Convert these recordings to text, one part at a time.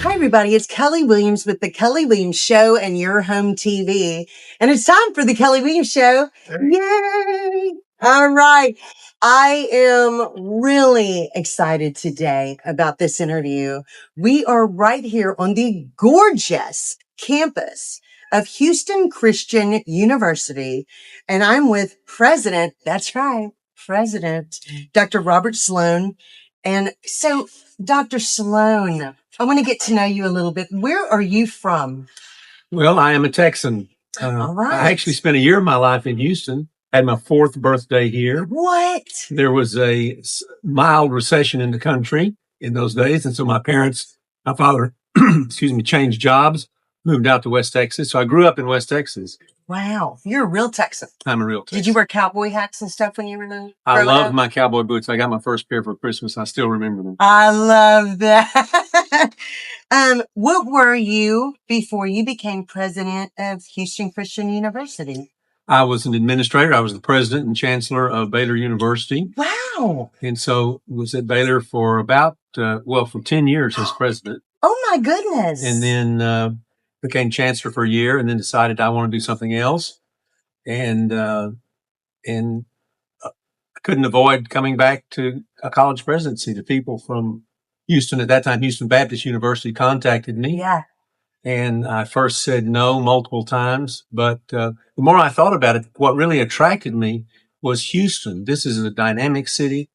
Hi, everybody. It's Kelly Williams with The Kelly Williams Show and Your Home TV. And it's time for The Kelly Williams Show. Yay! All right. I am really excited today about this interview. We are right here on the gorgeous campus of Houston Christian University. And I'm with President, that's right, President Dr. Robert Sloan. And so, Dr. Sloan, I want to get to know you a little bit. Where are you from? Well, I am a Texan. All right. I actually spent a year of my life in Houston. Had my 4th birthday here. What? There was a mild recession in the country in those days. And so my father, changed jobs, moved out to West Texas. So I grew up in West Texas. Wow. You're a real Texan. I'm a real Texan. Did you wear cowboy hats and stuff when you were little? I loved my cowboy boots. I got my first pair for Christmas. I still remember them. I love that. What were you before you became president of Houston Christian University? I was an administrator. I was the president and chancellor of Baylor University. Wow. And so was at Baylor for about, for 10 years as president. Oh, my goodness. And then became chancellor for a year and then decided I want to do something else. And I couldn't avoid coming back to a college presidency. The people from Houston at that time, Houston Baptist University, contacted me. Yeah. And I first said no multiple times. But the more I thought about it, what really attracted me was Houston. This is a dynamic city.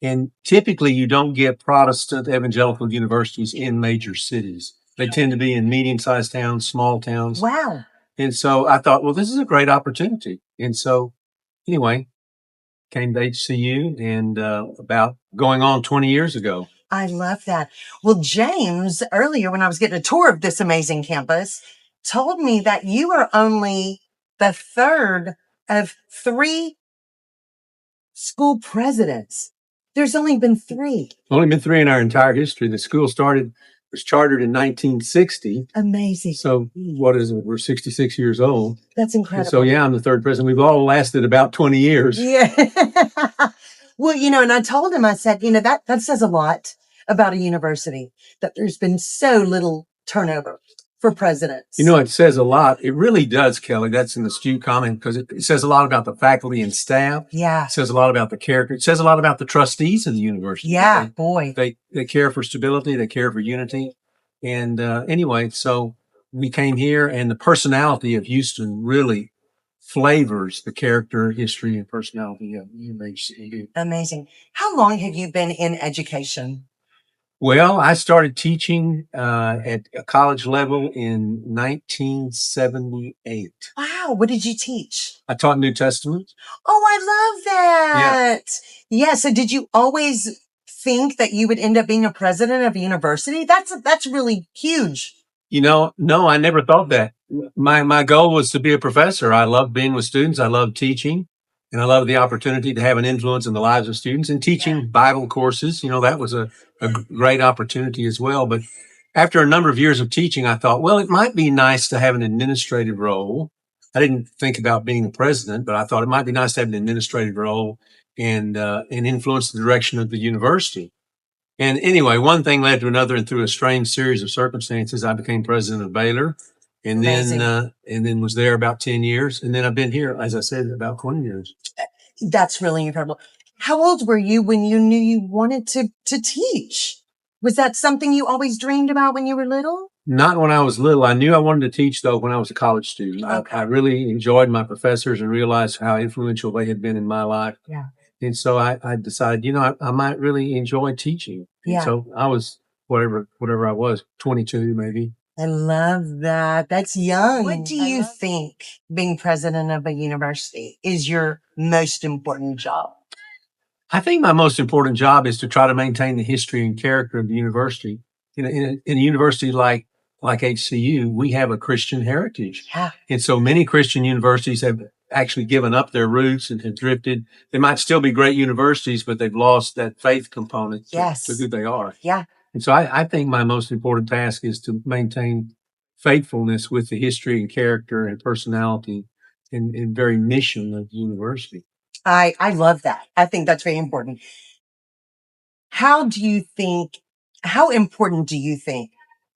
And typically you don't get Protestant evangelical universities in major cities. They tend to be in medium-sized towns, small towns. Wow. And so I thought, well, this is a great opportunity. And so anyway, came to HCU and about going on 20 years ago. I love that. Well, James, earlier when I was getting a tour of this amazing campus, told me that you are only the third of 3 school presidents. There's only been 3. Only been 3 in our entire history. The school was chartered in 1960. Amazing. So what is it? We're 66 years old. That's incredible. And so, yeah, I'm the 3rd president. We've all lasted about 20 years. Yeah. Well, and I told him, I said, that says a lot about a university, that there's been so little turnover for presidents. It says a lot. It really does, Kelly. That's an astute comment because it says a lot about the faculty and staff. Yeah. It says a lot about the character. It says a lot about the trustees of the university. Yeah, boy. They care for stability. They care for unity. And anyway, so we came here and the personality of Houston really flavors the character, history, and personality of UHCU. Amazing. How long have you been in education? Well, I started teaching at a college level in 1978. Wow. What did you teach? I taught New Testament. Oh, I love that. Yeah. So did you always think that you would end up being a president of a university? That's really huge. No, I never thought that. My goal was to be a professor. I love being with students. I love teaching. And I love the opportunity to have an influence in the lives of students and teaching Bible courses. That was a great opportunity as well. But after a number of years of teaching, I thought, well, it might be nice to have an administrative role. I didn't think about being the president, but I thought it might be nice to have an administrative role and influence the direction of the university. And anyway, one thing led to another, and through a strange series of circumstances, I became president of Baylor. And then was there about 10 years. And then I've been here, as I said, about 20 years. That's really incredible. How old were you when you knew you wanted to teach? Was that something you always dreamed about when you were little? Not when I was little. I knew I wanted to teach, though, when I was a college student. Okay. I really enjoyed my professors and realized how influential they had been in my life. Yeah. And so I decided, I might really enjoy teaching. Yeah. And so I was whatever I was, 22 maybe. I love that. That's young. What do you think being president of a university is your most important job? I think my most important job is to try to maintain the history and character of the university. In a university like HCU, we have a Christian heritage. Yeah. And so many Christian universities have actually given up their roots and have drifted. They might still be great universities, but they've lost that faith component to who they are. Yeah. And so I think my most important task is to maintain faithfulness with the history and character and personality and very mission of the university. I love that. I think that's very important. How important do you think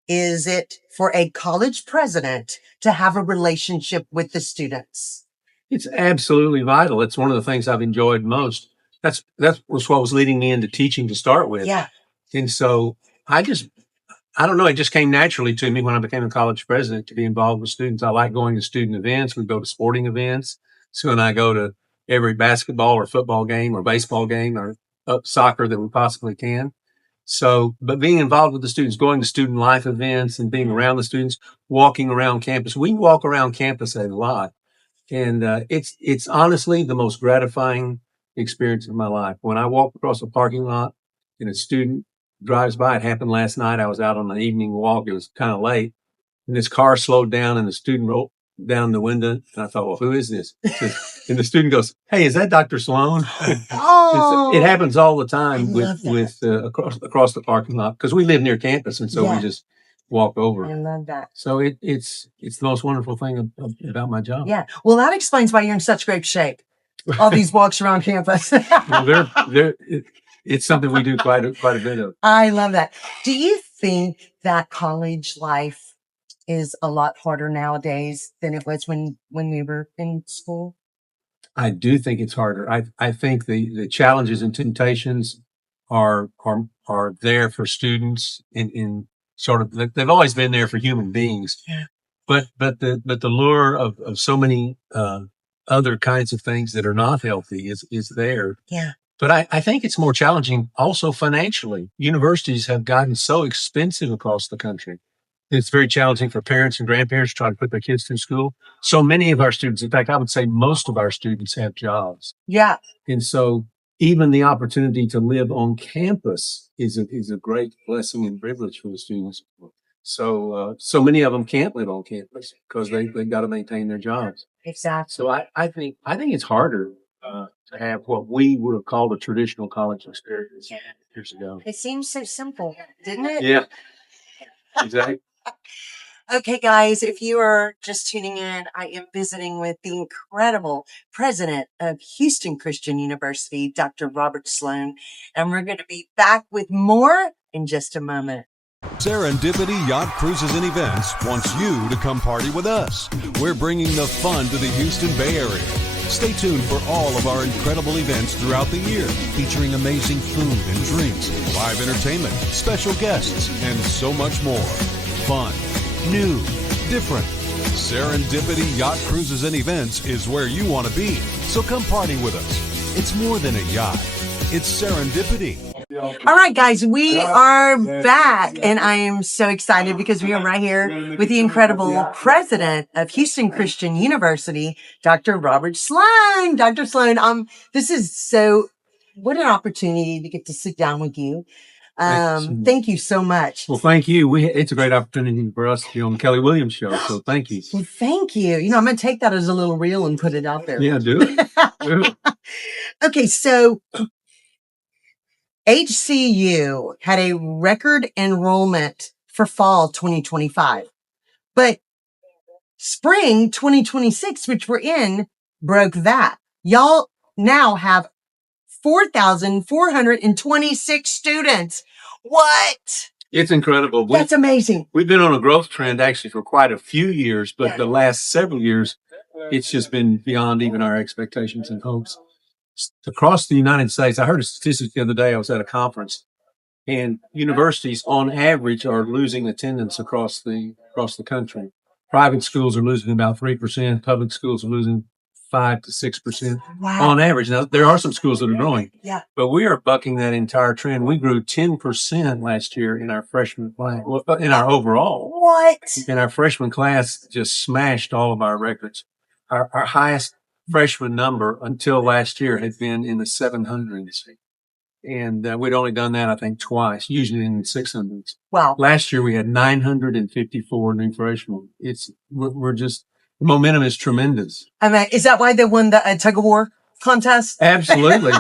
is it for a college president to have a relationship with the students? It's absolutely vital. It's one of the things I've enjoyed most. That's was what was leading me into teaching to start with. Yeah. And so I don't know, it just came naturally to me when I became a college president to be involved with students. I like going to student events. We go to sporting events. So when I go to every basketball or football game or baseball game or soccer that we possibly can. So, but being involved with the students, going to student life events and being around the students, walking around campus. We walk around campus a lot. And it's honestly the most gratifying experience of my life. When I walk across a parking lot and a student drives by, it happened last night. I was out on an evening walk. It was kind of late, and this car slowed down, and the student rolled down the window. And I thought, well, who is this? And the student goes, "Hey, is that Dr. Sloan?" Oh, it happens all the time I love with across the parking lot because we live near campus, and so Yeah. we just walk over. I love that. So it's the most wonderful thing about my job. Yeah. Well, that explains why you're in such great shape. All these walks around campus. Well, it's something we do quite a bit of. I love that. Do you think that college life is a lot harder nowadays than it was when we were in school? I do think it's harder. I think the challenges and temptations are there for students in sort of, they've always been there for human beings. Yeah. But the lure of so many other kinds of things that are not healthy is there. Yeah. But I think it's more challenging also financially. Universities have gotten so expensive across the country. It's very challenging for parents and grandparents to try to put their kids through school. So many of our students, in fact, I would say most of our students have jobs. Yeah. And so even the opportunity to live on campus is a great blessing and privilege for the students. So many of them can't live on campus because they've got to maintain their jobs. Exactly. So I think it's harder to have what we would have called a traditional college experience years ago. It seems so simple, didn't it? Yeah, exactly. Okay, guys, if you are just tuning in, I am visiting with the incredible president of Houston Christian University, Dr. Robert Sloan, and we're going to be back with more in just a moment. Serendipity Yacht Cruises and Events wants you to come party with us. We're bringing the fun to the Houston Bay Area. Stay tuned for all of our incredible events throughout the year, featuring amazing food and drinks, live entertainment, special guests, and so much more. Fun, new, different. Serendipity Yacht Cruises and Events is where you want to be. So come party with us. It's more than a yacht. It's serendipity. All right, guys, we are back, and I am so excited because we are right here with the incredible president of Houston Christian University, Dr. Robert Sloan. Dr. Sloan, this is what an opportunity to get to sit down with you. Thank you so much. Well, thank you. It's a great opportunity for us to be on the Kelly Williams Show. So thank you. Well, thank you. I'm going to take that as a little reel and put it out there. Yeah, do it. Do it. Okay, so HCU had a record enrollment for fall 2025, but spring 2026, which we're in, broke that. Y'all now have 4,426 students. What? It's incredible. That's amazing. We've been on a growth trend actually for quite a few years, but the last several years, it's just been beyond even our expectations and hopes. Across the United States, I heard a statistic the other day. I was at a conference, and universities on average are losing attendance across the country. Private schools are losing about 3%. Public schools are losing 5 to 6% on average. Now, there are some schools that are growing, but we are bucking that entire trend. We grew 10% last year in our freshman class, in our overall. What? And our freshman class just smashed all of our records. Our highest freshman number until last year had been in the 700s. And we'd only done that, I think, twice, usually in the 600s. Wow. Last year, we had 954 new freshmen. We're just, the momentum is tremendous. I mean, is that why they won the tug of war contest? Absolutely.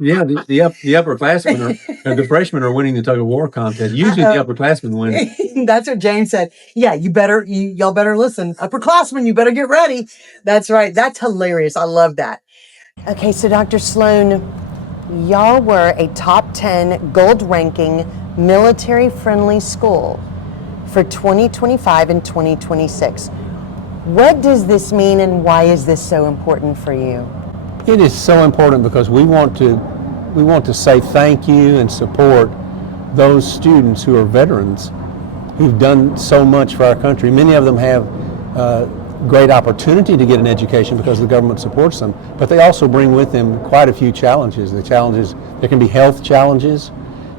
Yeah, the upperclassmen the freshmen are winning the tug of war contest. Usually the upperclassmen win. That's what James said. Yeah, y'all better listen. Upperclassmen, you better get ready. That's right. That's hilarious. I love that. Okay, so Dr. Sloan, y'all were a top 10 gold ranking military friendly school for 2025 and 2026. What does this mean and why is this so important for you? It is so important because we want to say thank you and support those students who are veterans who've done so much for our country. Many of them have great opportunity to get an education because the government supports them, but they also bring with them quite a few challenges. There can be health challenges,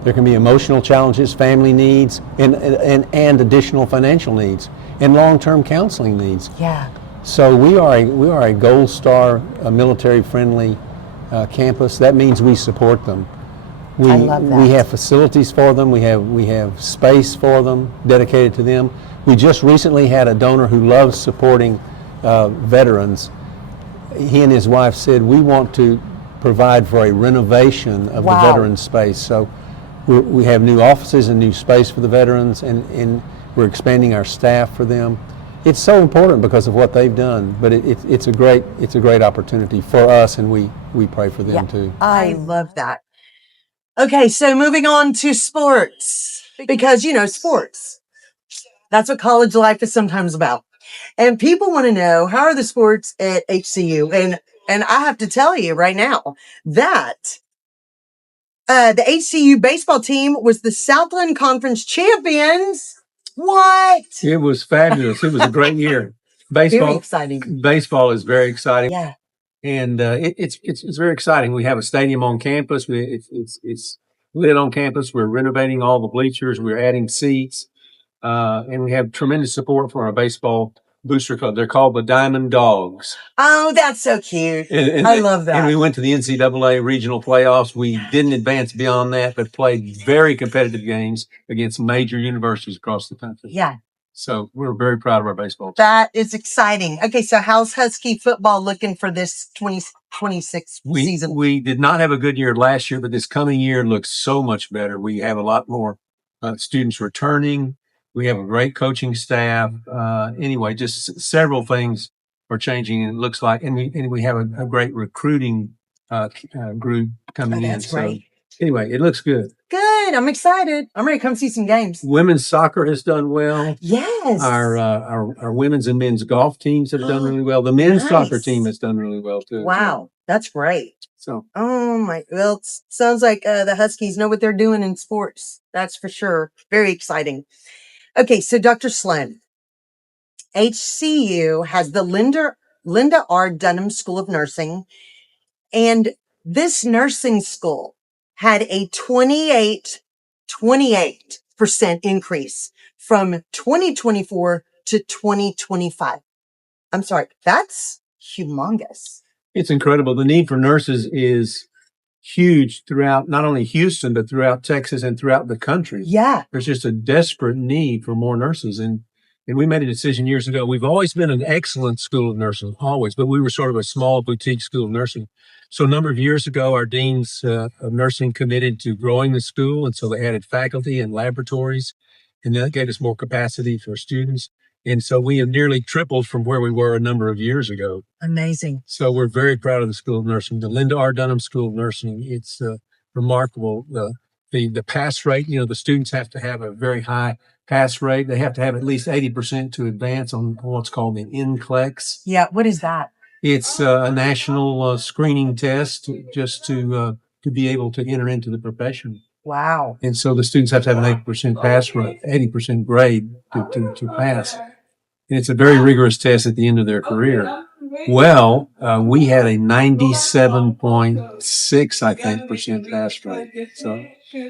there can be emotional challenges, family needs, and additional financial needs, and long-term counseling needs. Yeah. So we are a Gold Star, military-friendly campus. That means we support them. I love that. We have facilities for them. We have space for them dedicated to them. We just recently had a donor who loves supporting veterans. He and his wife said, we want to provide for a renovation of the veteran space. So we have new offices and new space for the veterans, and we're expanding our staff for them. It's so important because of what they've done, but it's a great opportunity for us, and we pray for them too. I love that. Okay, so moving on to sports, because sports. That's what college life is sometimes about. And people want to know, how are the sports at HCU? And I have to tell you right now that the HCU baseball team was the Southland Conference champions. What? It was fabulous. It was a great year. Very exciting. Baseball is very exciting. Yeah. And it's very exciting. We have a stadium on campus. It's lit on campus. We're renovating all the bleachers. We're adding seats. And we have tremendous support from our baseball booster club. They're called the Diamond Dogs. Oh, that's so cute. I love that. And we went to the NCAA regional playoffs. We didn't advance beyond that, but played very competitive games against major universities across the country. Yeah. So we're very proud of our baseball team. That is exciting. Okay, so how's Husky football looking for this 2026 season? We did not have a good year last year, but this coming year looks so much better. We have a lot more students returning. We have a great coaching staff. Anyway, just several things are changing, and it looks like, and we have a great recruiting group coming in. That's great. So anyway, it looks good. Good. I'm excited. I'm ready to come see some games. Women's soccer has done well. Yes. Our women's and men's golf teams have done really well. The men's soccer team has done really well too. Wow, that's great. So. Well, it sounds like the Huskies know what they're doing in sports. That's for sure. Very exciting. Okay, so Dr. Sloan, HCU has the Linda R. Dunham School of Nursing, and this nursing school had a 28% increase from 2024 to 2025. I'm sorry, that's humongous. It's incredible. The need for nurses is huge throughout not only Houston, but throughout Texas and throughout the country. Yeah. There's just a desperate need for more nurses. And we made a decision years ago. We've always been an excellent school of nursing, always, but we were sort of a small boutique school of nursing. So a number of years ago, our deans of nursing committed to growing the school. And so they added faculty and laboratories, and that gave us more capacity for students. And so we have nearly tripled from where we were a number of years ago. Amazing. So we're very proud of the School of Nursing, the Linda R. Dunham School of Nursing. It's remarkable. The pass rate, the students have to have a very high pass rate. They have to have at least 80% to advance on what's called the NCLEX. Yeah, what is that? It's a national screening test just to be able to enter into the profession. Wow. And so the students have to have an 80% pass rate, 80% grade to pass. And it's a very rigorous test at the end of their career. Well, we had a 97.6, I think, percent pass rate. So.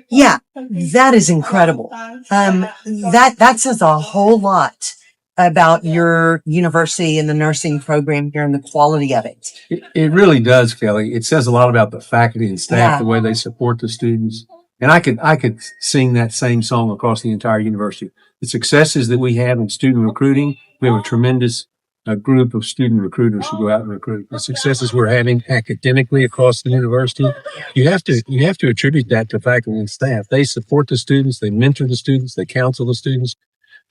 Yeah, that is incredible. That says a whole lot about your university and the nursing program here and the quality of it. It really does, Kelly. It says a lot about the faculty and staff, the way they support the students. And I could sing that same song across the entire university. The successes that we have in student recruiting, we have a tremendous group of student recruiters who go out and recruit. The successes we're having academically across the university, you have to attribute that to faculty and staff. They support the students, they mentor the students, they counsel the students.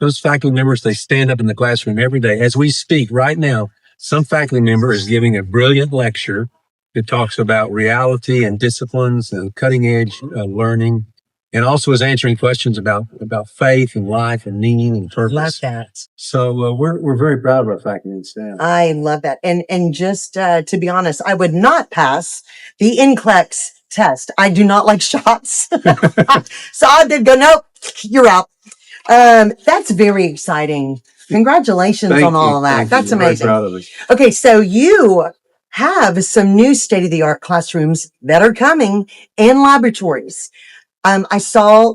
Those faculty members, they stand up in the classroom every day. As we speak right now, some faculty member is giving a brilliant lecture that talks about reality and disciplines and cutting edge learning. and also is answering questions about faith and life and meaning and purpose. Love that. So we're very proud of our faculty and staff. I love that. And just to be honest, I would not pass the NCLEX test. I do not like shots. So I did go, nope, you're out. That's very exciting. Congratulations on all of that. That's amazing. Very proud of it. Okay, so you have some new state-of-the-art classrooms that are coming and laboratories. I saw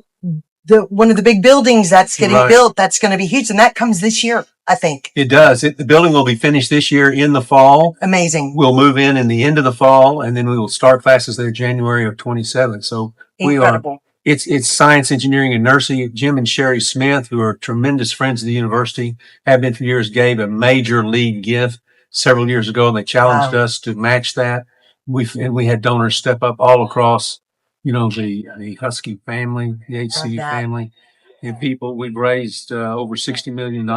one of the big buildings that's getting built. That's going to be huge, and that comes this year, I think. It does. The building will be finished this year in the fall. Amazing. We'll move in the end of the fall, and then we will start classes there January of 27. So Incredible. It's science, engineering, and nursing. Jim and Sherry Smith, who are tremendous friends of the university, have been for years, gave a major league gift several years ago, and they challenged us to match that. We had donors step up all across, the Husky family, the HCU family, and people. We've raised over $60 million.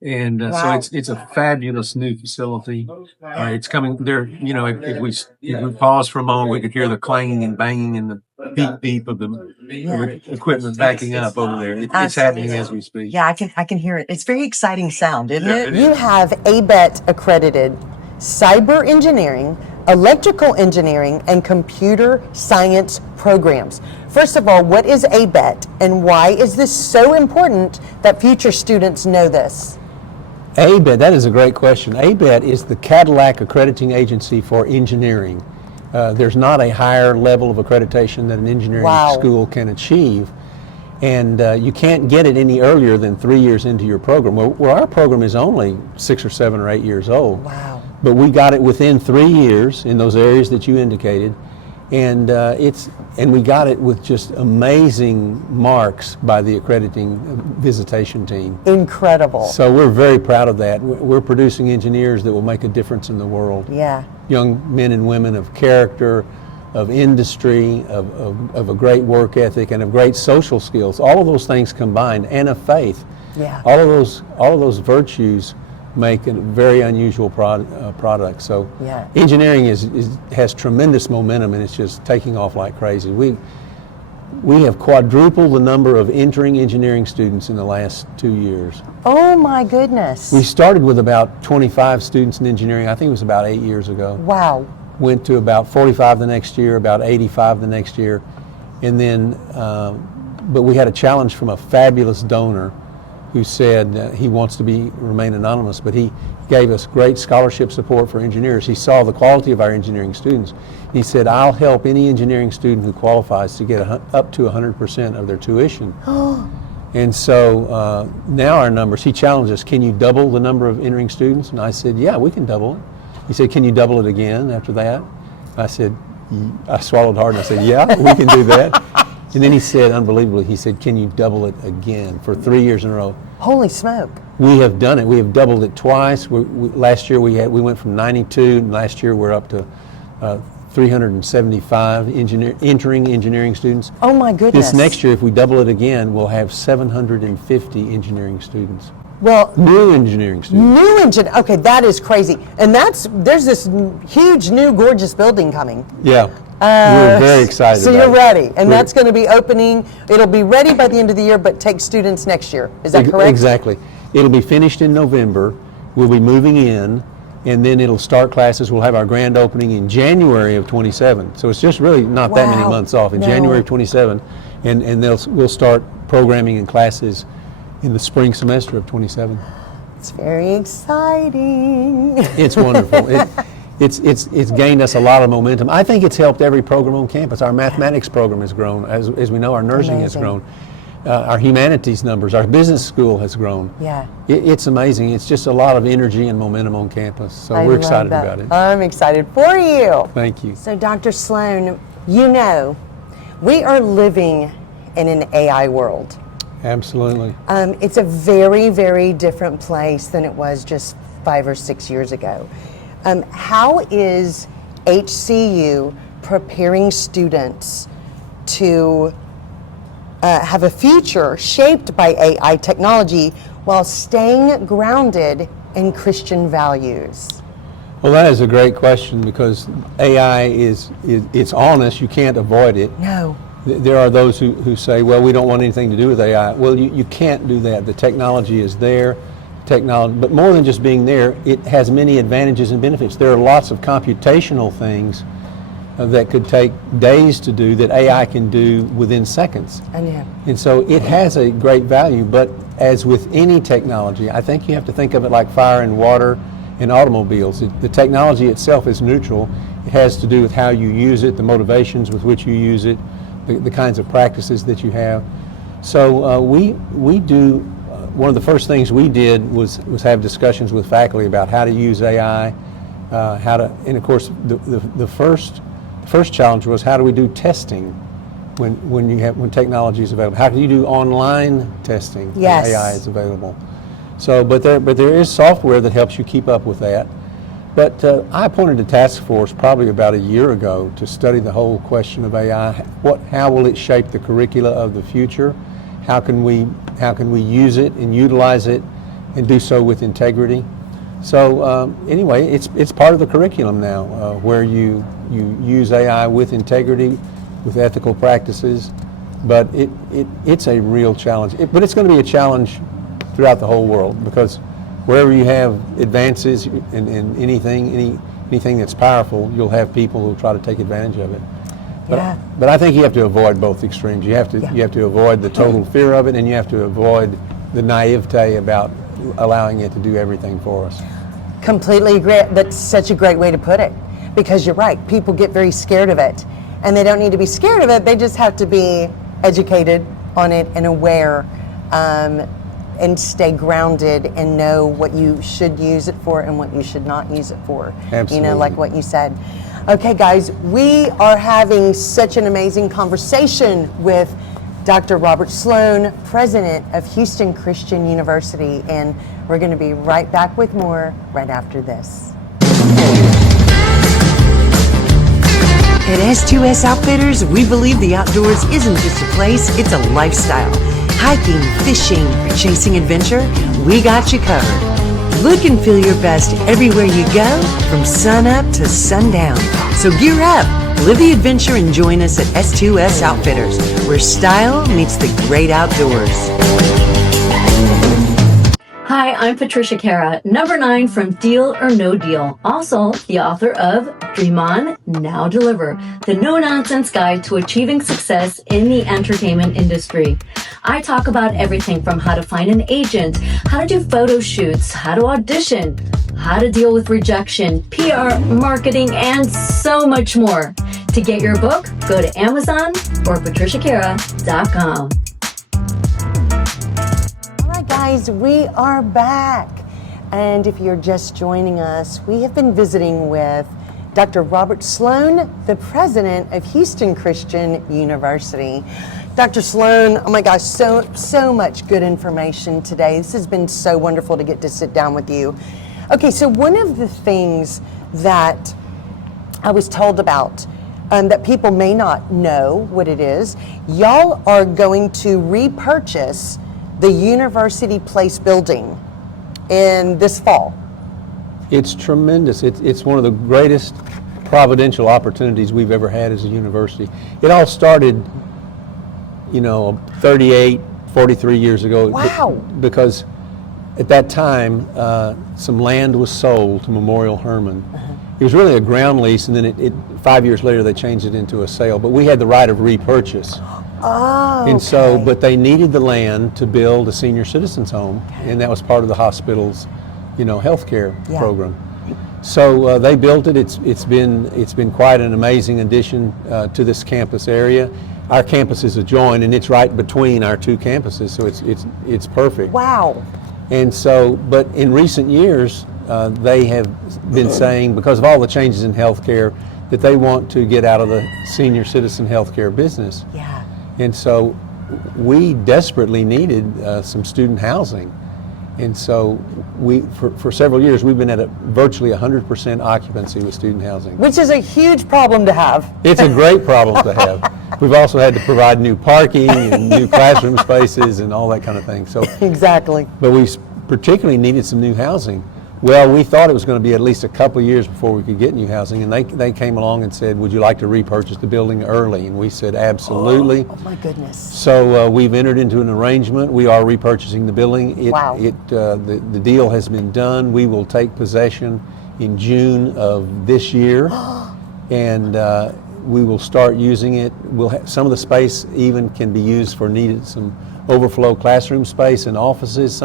And so it's a fabulous new facility. It's coming there. If we pause for a moment, we could hear the clanging and banging and the beep beep of the equipment backing up over there. It's happening as we speak. Yeah, I can hear it. It's very exciting sound, isn't it? You have ABET accredited cyber engineering, electrical engineering, and computer science programs. First of all, what is ABET, and why is this so important that future students know this? ABET, that is a great question. ABET is the Cadillac accrediting agency for engineering. There's not a higher level of accreditation that an engineering school can achieve. And you can't get it any earlier than 3 years into your program. Well, our program is only 6 or 7 or 8 years old. Wow. But we got it within 3 years in those areas that you indicated. And we got it with just amazing marks by the accrediting visitation team. Incredible. So we're very proud of that. We're producing engineers that will make a difference in the world. Yeah. Young men and women of character, of industry, of a great work ethic, and of great social skills. All of those things combined, and of faith. Yeah. All of those virtues make a very unusual product. So engineering has tremendous momentum, and it's just taking off like crazy. We have quadrupled the number of entering engineering students in the last 2 years. Oh my goodness. We started with about 25 students in engineering. I think it was about 8 years ago. Wow. Went to about 45 the next year, about 85 the next year, and then but we had a challenge from a fabulous donor who said he wants to remain anonymous, but he gave us great scholarship support for engineers. He saw the quality of our engineering students. He said, I'll help any engineering student who qualifies to get up to 100% of their tuition. And so now our numbers, he challenged us, can you double the number of entering students? And I said, yeah, we can double it. He said, can you double it again after that? I said, I swallowed hard and I said, yeah, we can do that. And then he said, unbelievably, he said, can you double it again for 3 years in a row? Holy smoke. We have done it. We have doubled it twice. Last year we went from 92, and last year we're up to 375 entering engineering students. Oh my goodness. This next year, if we double it again, we'll have 750 engineering students. Well, new engineering students. Okay, that is crazy. And there's this huge new gorgeous building coming. Yeah. We're very excited. So you're ready, and that's going to be opening. It'll be ready by the end of the year, but take students next year. Is that correct? Exactly. It'll be finished in November. We'll be moving in, and then it'll start classes. We'll have our grand opening in January of 27. So it's just really not that many months off. In January of 27, and we'll start programming and classes in the spring semester of 27. It's very exciting. It's wonderful. It's gained us a lot of momentum. I think it's helped every program on campus. Our mathematics program has grown. As we know, our nursing has grown. Our humanities numbers, our business school has grown. Yeah. It's amazing. It's just a lot of energy and momentum on campus. So we're excited about it. I'm excited for you. Thank you. So Dr. Sloan, we are living in an AI world. Absolutely. It's a very, very different place than it was just 5 or 6 years ago. How is HCU preparing students to have a future shaped by AI technology while staying grounded in Christian values? Well, that is a great question, because AI it's on us. You can't avoid it. No. There are those who say, well, we don't want anything to do with AI. Well, you can't do that. The technology is there, but more than just being there, it has many advantages and benefits. There are lots of computational things that could take days to do that AI can do within seconds. And so it has a great value, but as with any technology, I think you have to think of it like fire and water and automobiles. The technology itself is neutral. It has to do with how you use it, the motivations with which you use it, the kinds of practices that you have. So we do, one of the first things we did was have discussions with faculty about how to use AI, and of course the first challenge was, how do we do testing when technology is available? How do you do online testing when AI is available? So, but there is software that helps you keep up with that. But I appointed a task force probably about a year ago to study the whole question of AI. How will it shape the curricula of the future? How can we use it and utilize it and do so with integrity? So anyway, it's part of the curriculum now, where you use AI with integrity, with ethical practices. But it's a real challenge. But it's going to be a challenge throughout the whole world, because wherever you have advances in anything that's powerful, you'll have people who try to take advantage of it. But I think you have to avoid both extremes. You have to avoid the total fear of it, and you have to avoid the naivete about allowing it to do everything for us. Completely agree. That's such a great way to put it, because you're right. People get very scared of it, and they don't need to be scared of it. They just have to be educated on it and aware, and stay grounded and know what you should use it for and what you should not use it for. Absolutely. You know, like what you said. Okay, guys, we are having such an amazing conversation with Dr. Robert Sloan, president of Houston Christian University, and we're going to be right back with more right after this. At S2S Outfitters, we believe the outdoors isn't just a place, it's a lifestyle. Hiking, fishing, or chasing adventure, we got you covered. Look and feel your best everywhere you go, from sun up to sundown. So gear up, live the adventure, and join us at S2S Outfitters, where style meets the great outdoors. Hi, I'm Patricia Cara, number 9 from Deal or No Deal, also the author of Dream On, Now Deliver, the no-nonsense guide to achieving success in the entertainment industry. I talk about everything from how to find an agent, how to do photo shoots, how to audition, how to deal with rejection, PR, marketing, and so much more. To get your book, go to Amazon or patriciacara.com. Guys, we are back, and if you're just joining us, we have been visiting with Dr. Robert Sloan, the president of Houston Christian University. Dr. Sloan, oh my gosh, so much good information today. This has been so wonderful to get to sit down with you. Okay, so one of the things that I was told about that people may not know what it is, y'all are going to repurchase the University Place building in this fall. It's tremendous. It's one of the greatest providential opportunities we've ever had as a university. It all started, 38, 43 years ago. Wow. Because at that time, some land was sold to Memorial Hermann. It was really a ground lease, and then 5 years later they changed it into a sale. But we had the right of repurchase. Oh, and so, but they needed the land to build a senior citizens home, and that was part of the hospital's, healthcare program. So they built it. It's been quite an amazing addition to this campus area. Our campus is adjoined, and it's right between our two campuses, so it's perfect. Wow. And so, but in recent years, they have been saying, because of all the changes in healthcare, that they want to get out of the senior citizen healthcare business. Yeah. And so we desperately needed some student housing. And so for several years, we've been at a virtually 100% occupancy with student housing. Which is a huge problem to have. It's a great problem to have. We've also had to provide new parking and new classroom spaces and all that kind of thing. So exactly. But we particularly needed some new housing. Well, we thought it was going to be at least a couple of years before we could get new housing, and they came along and said, would you like to repurchase the building early? And we said, absolutely. Oh my goodness. So we've entered into an arrangement. We are repurchasing the building. Wow. The deal has been done. We will take possession in June of this year, and we will start using it. We'll have, some of the space even can be used for some overflow classroom space and offices.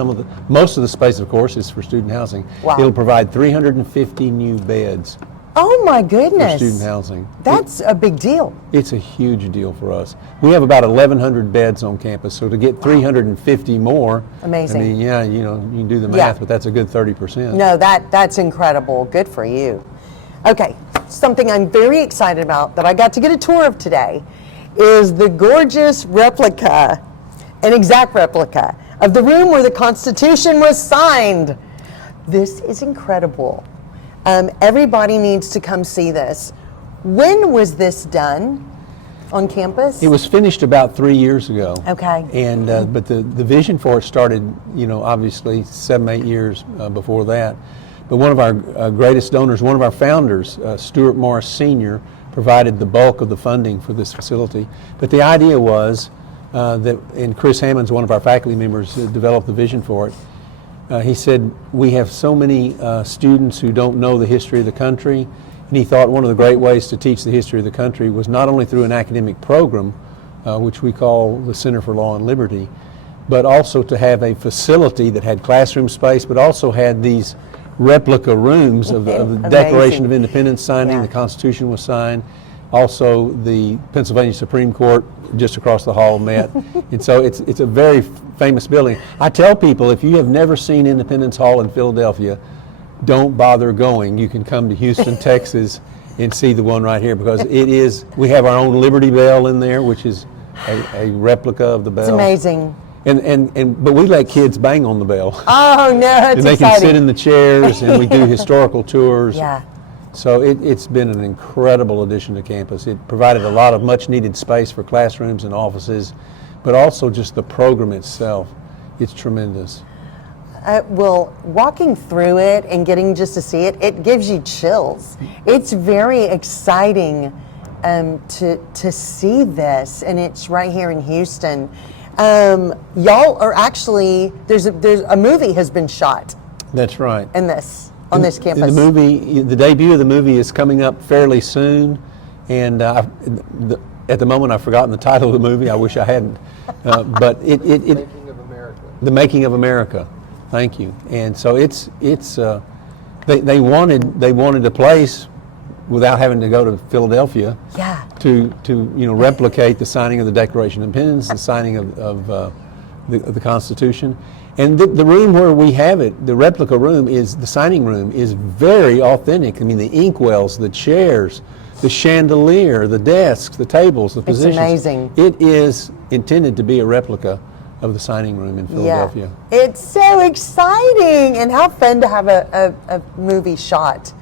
Most of the space, of course, is for student housing. Wow. It'll provide 350 new beds Oh my for goodness. student housing. That's a big deal. It's a huge deal for us. We have about 1,100 beds on campus, so to get 350 more, Amazing. I mean, yeah, you can do the math, Yeah. but that's a good 30%. No, that's incredible. Good for you. Okay, something I'm very excited about that I got to get a tour of today is the gorgeous replica, an exact replica of the room where the Constitution was signed. This is incredible. Everybody needs to come see this. When was this done on campus? It was finished about 3 years ago. Okay. And but the vision for it started, obviously 7, 8 years before that. But one of our greatest donors, one of our founders, Stuart Morris Sr., provided the bulk of the funding for this facility. But the idea was and Chris Hammond's one of our faculty members developed the vision for it. He said, we have so many students who don't know the history of the country, and he thought one of the great ways to teach the history of the country was not only through an academic program, which we call the Center for Law and Liberty, but also to have a facility that had classroom space, but also had these replica rooms of the Declaration of Independence signing. Yeah. The Constitution was signed. Also, the Pennsylvania Supreme Court just across the hall met. And so it's a very famous building. I tell people, if you have never seen Independence Hall in Philadelphia, don't bother going. You can come to Houston, Texas, and see the one right here, because we have our own Liberty Bell in there, which is a replica of the bell. It's amazing. But we let kids bang on the bell. Oh no, it's And they exciting. can sit in the chairs, and we do historical tours. Yeah. So it's been an incredible addition to campus. It provided a lot of much needed space for classrooms and offices, but also just the program itself. It's tremendous. Well, walking through it and getting just to see it, it gives you chills. It's very exciting to see this, and it's right here in Houston. Y'all are actually, there's a movie has been shot That's right. in this, on this campus. The debut of the movie is coming up fairly soon, and at the moment I've forgotten the title of the movie. I wish I hadn't, but Making of America. The Making of America. Thank you. And so they wanted a place without having to go to Philadelphia. Yeah. To replicate the signing of the Declaration of Independence, the signing of the Constitution. And the room where we have it, the replica room, is the signing room, is very authentic. I mean, the inkwells, the chairs, the chandelier, the desks, the tables, the positions. It's amazing. It is intended to be a replica of the signing room in Philadelphia. Yeah. It's so exciting, and how fun to have a movie shot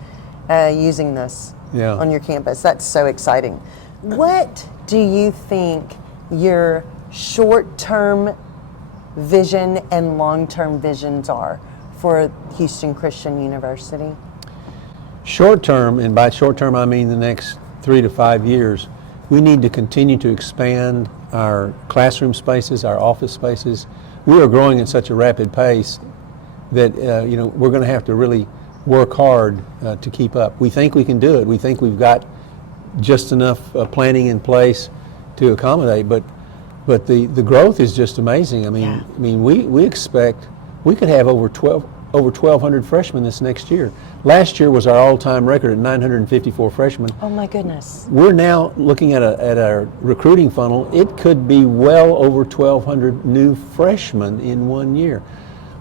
using this on your campus. That's so exciting. What do you think your short-term vision and long-term visions are for Houston Christian University? Short term, and by short term I mean the next 3 to 5 years, we need to continue to expand our classroom spaces, our office spaces. We are growing at such a rapid pace that we're going to have to really work hard to keep up. We think we can do it. We think we've got just enough planning in place to accommodate, but the growth is just amazing. I mean, we expect we could have over 1,200 freshmen this next year. Last year was our all-time record at 954 freshmen. Oh my goodness. We're now looking at our recruiting funnel. It could be well over 1,200 new freshmen in 1 year.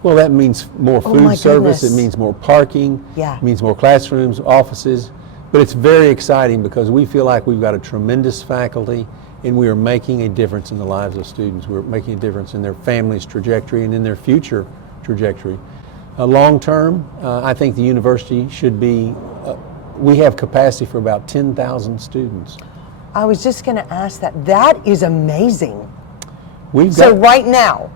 Well, that means more food service. It means more parking. Yeah. It means more classrooms, offices. But it's very exciting because we feel like we've got a tremendous faculty, and we are making a difference in the lives of students. We're making a difference in their families' trajectory and in their future trajectory. Long term, I think the university should be, we have capacity for about 10,000 students. I was just going to ask that. That is amazing. We've So got, right now,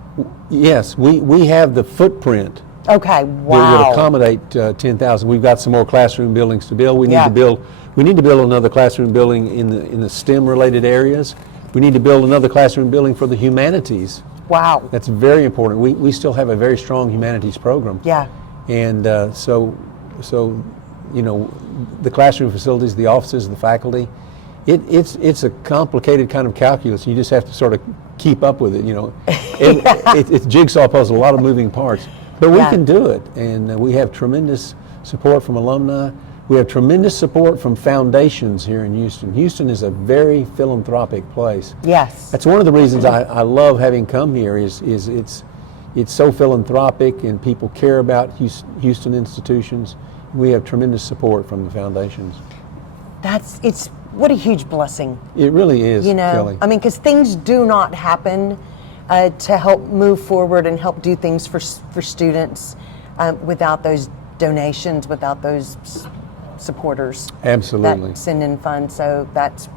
yes, we have the footprint Okay, that would wow. accommodate 10,000. We've got some more classroom buildings to build. We need Yeah. to build. We need to build another classroom building in the STEM related areas. We need to build another classroom building for the humanities. Wow. That's very important. We still have a very strong humanities program. Yeah. And so you know, the classroom facilities, the offices, the faculty, it's a complicated kind of calculus. You just have to sort of keep up with it. You know, it's a jigsaw puzzle, a lot of moving parts, but we Yeah. can do it. And we have tremendous support from alumni. We have tremendous support from foundations here in Houston. Houston is a very philanthropic place. Yes. That's one of the reasons I love having come here is it's so philanthropic and people care about Houston institutions. We have tremendous support from the foundations. It's what a huge blessing. It really is, You know, Kelly. I mean, because things do not happen to help move forward and help do things for students without those donations, without those supporters Absolutely. that send in funds. So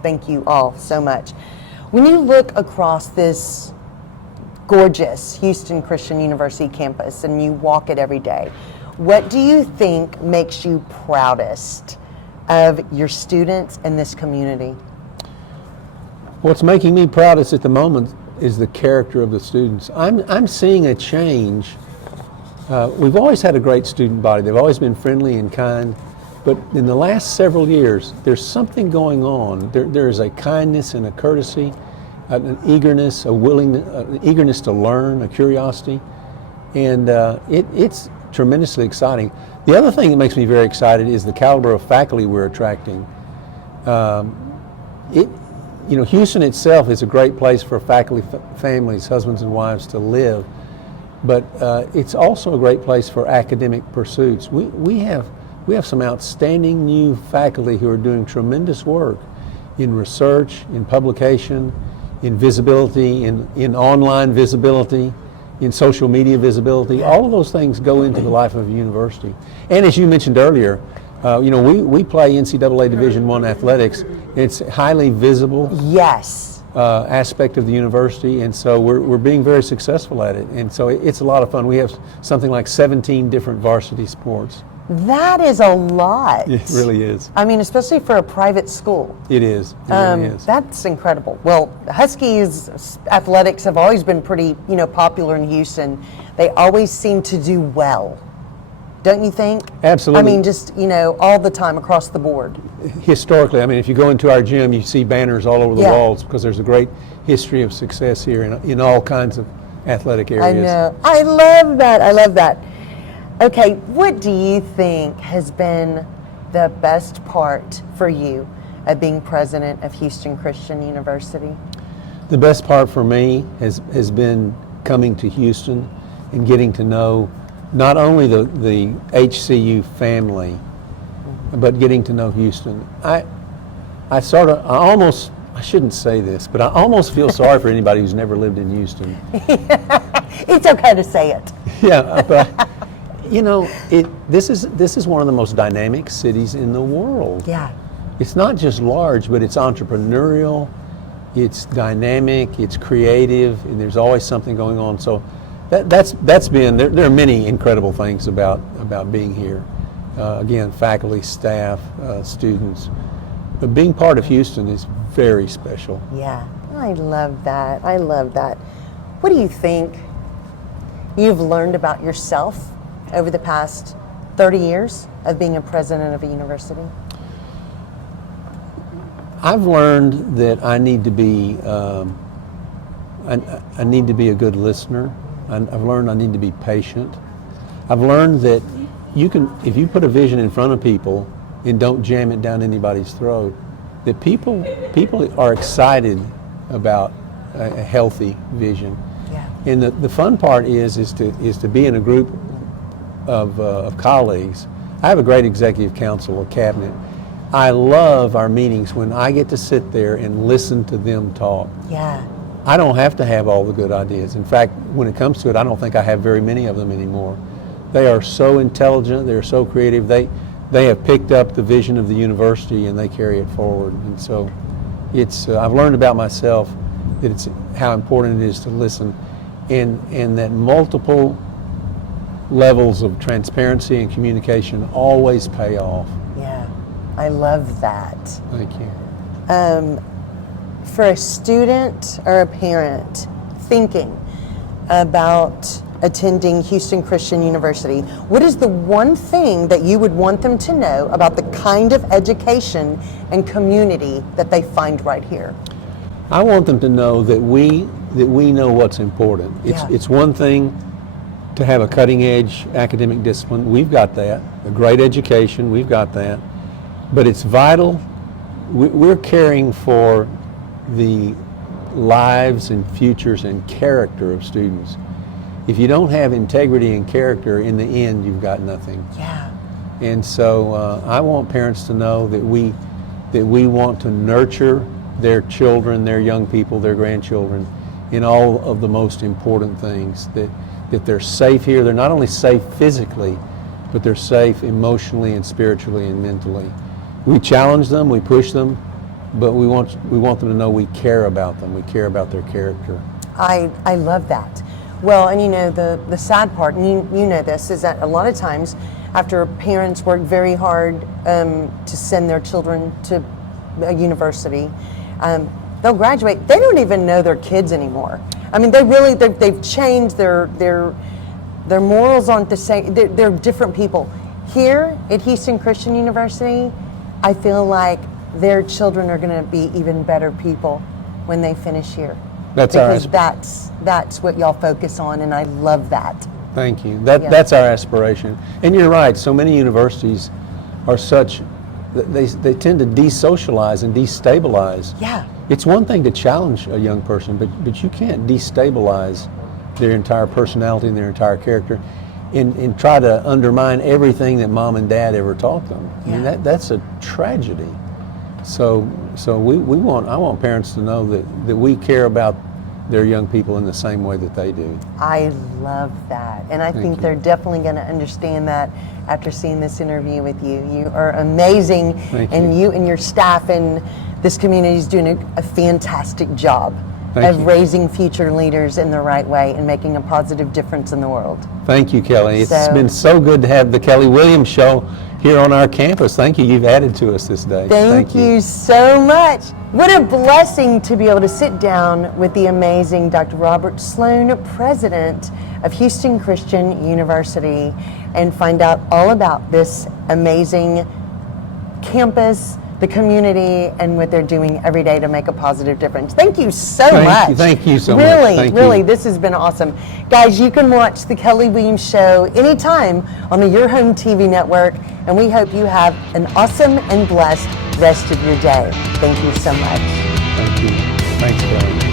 thank you all so much. When you look across this gorgeous Houston Christian University campus and you walk it every day, what do you think makes you proudest of your students and this community? What's making me proudest at the moment is the character of the students. I'm seeing a change. We've always had a great student body. They've always been friendly and kind. But in the last several years, there's something going on. There is a kindness and a courtesy, an eagerness, an eagerness to learn, a curiosity, and it's tremendously exciting. The other thing that makes me very excited is the caliber of faculty we're attracting. Houston itself is a great place for faculty families, husbands and wives to live, but it's also a great place for academic pursuits. We have some outstanding new faculty who are doing tremendous work in research, in publication, in visibility, in online visibility, in social media visibility. All of those things go into the life of a university. And as you mentioned earlier, we play NCAA Division I athletics. It's highly visible. Yes. Aspect of the university, and so we're being very successful at it. And so it's a lot of fun. We have something like 17 different varsity sports. That is a lot. It really is. I mean, especially for a private school. It is. It really is. That's incredible. Well, Huskies athletics have always been pretty, popular in Houston. They always seem to do well. Don't you think? Absolutely. I mean, just, all the time across the board. Historically, I mean, if you go into our gym, you see banners all over the Yeah. walls because there's a great history of success here in all kinds of athletic areas. I know. I love that. I love that. Okay, what do you think has been the best part for you of being president of Houston Christian University? The best part for me has been coming to Houston and getting to know not only the HCU family, but getting to know Houston. I shouldn't say this, but I almost feel sorry for anybody who's never lived in Houston. It's okay to say it. Yeah, but this is one of the most dynamic cities in the world. Yeah. It's not just large, but it's entrepreneurial, it's dynamic, it's creative, and there's always something going on. So that's been, there are many incredible things about being here. Again, faculty, staff, students. But being part of Houston is very special. Yeah, I love that. I love that. What do you think you've learned about yourself over the past 30 years of being a president of a university? I've learned that I need to be I need to be a good listener. I've learned I need to be patient. I've learned that if you put a vision in front of people and don't jam it down anybody's throat, that people are excited about a healthy vision. Yeah. And the fun part is to be in a group of colleagues. I have a great executive council, a cabinet. I love our meetings when I get to sit there and listen to them talk. Yeah. I don't have to have all the good ideas. In fact, when it comes to it, I don't think I have very many of them anymore. They are so intelligent, they're so creative. They have picked up the vision of the university and they carry it forward. And so I've learned about myself that it's how important it is to listen, and that multiple levels of transparency and communication always pay off. Yeah, I love that. Thank you. For a student or a parent thinking about attending Houston Christian University, what is the one thing that you would want them to know about the kind of education and community that they find right here? I want them to know that we know what's important. It's one thing to have a cutting edge academic discipline. We've got that. A great education, we've got that. But it's vital. We're caring for the lives and futures and character of students. If you don't have integrity and character, in the end, you've got nothing. Yeah. And so I want parents to know that we want to nurture their children, their young people, their grandchildren in all of the most important things, that they're safe here. They're not only safe physically, but they're safe emotionally and spiritually and mentally. We challenge them, we push them, but we want them to know we care about them. We care about their character. I love that. Well, and you know, the sad part, and you know this, is that a lot of times after parents work very hard to send their children to a university, they'll graduate. They don't even know their kids anymore. I mean, they've changed their morals aren't the same. They're different people. Here at Houston Christian University, I feel like their children are going to be even better people when they finish here. Because that's what y'all focus on, and I love that. Thank you. That's our aspiration. And you're right. So many universities are such. They tend to desocialize and destabilize. Yeah. It's one thing to challenge a young person, but you can't destabilize their entire personality and their entire character, and try to undermine everything that mom and dad ever taught them. Yeah. I mean, that's a tragedy. So I want parents to know that we care about their young people in the same way that they do. I love that, and I think they're definitely going to understand that after seeing this interview with you. You are amazing, and you and your staff and this community is doing a fantastic job of raising future leaders in the right way and making a positive difference in the world. Thank you, Kelly. It's been so good to have the Kelly Williams Show here on our campus. Thank you. You've added to us this day. Thank you so much. What a blessing to be able to sit down with the amazing Dr. Robert Sloan, president of Houston Christian University, and find out all about this amazing campus, the community, and what they're doing every day to make a positive difference. Thank you so much. Thank you so much. Really, this has been awesome. Guys, you can watch the Kelly Williams Show anytime on the Your Home TV network, and we hope you have an awesome and blessed rest of your day. Thank you so much. Thank you. Thanks, Kelly.